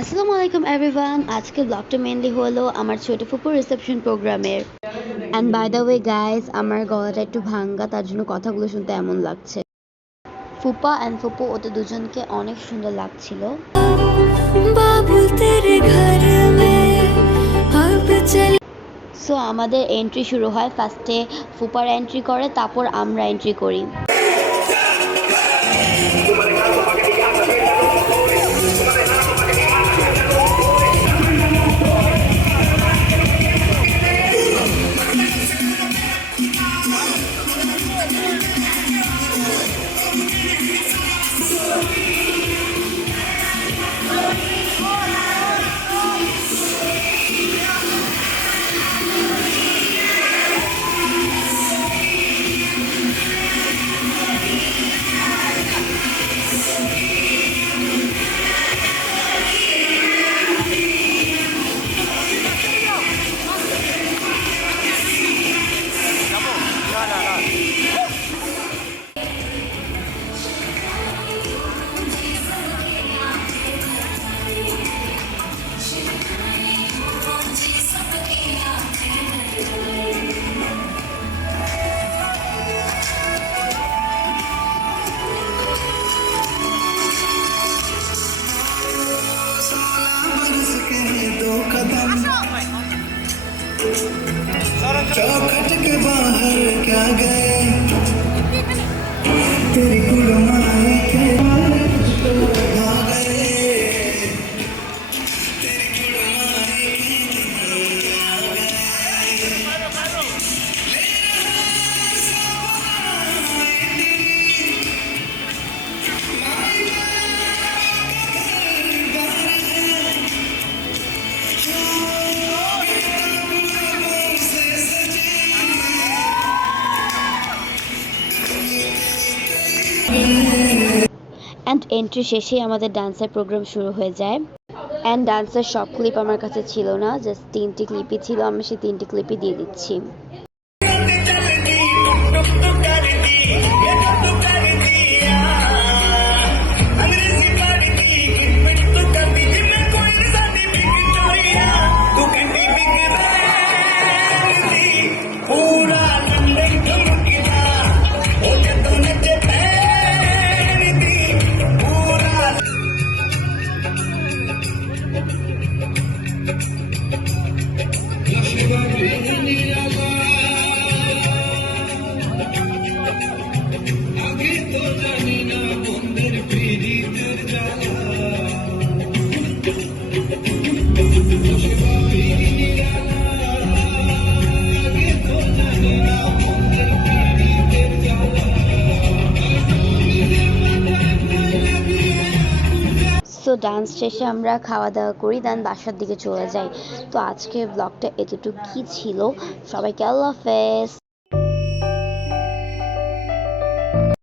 আসসালামু আলাইকুম এভরিওয়ান। আজকে ব্লগটা মেনলি হলো আমার ছোট ফুপুর রিসেপশন প্রোগ্রামের। And by the way guys, আমার গলাটা একটু ভাঙ্গা, তার জন্য কথাগুলো শুনতে এমন লাগছে। ফুপা অ্যান্ড ফুপু ওদের দুজনকে অনেক সুন্দর লাগছিল। সো আমাদের এন্ট্রি শুরু হয়। ফার্স্টে ফুপার এন্ট্রি করে, তারপর আমরা এন্ট্রি করি। चौखट के बाहर क्या गए तेरी कुड़माई के आ गए तेरी कुड़माई के आ অ্যান্ড এন্ট্রি শেষেই আমাদের ডান্সের প্রোগ্রাম শুরু হয়ে যায়। অ্যান্ড ডান্সের সব ক্লিপ আমার কাছে ছিল না, জাস্ট 3টি ক্লিপই ছিল। আমি সেই 3টি ক্লিপই দিয়ে দিচ্ছি। সো ডান্স শেষে আমরা খাওয়া দাওয়া করি, দেন বাসার দিকে চলে যাই। তো আজকের ব্লগটা এতটুকুই ছিল। সবাইকে আল্লাহ হাফেজ।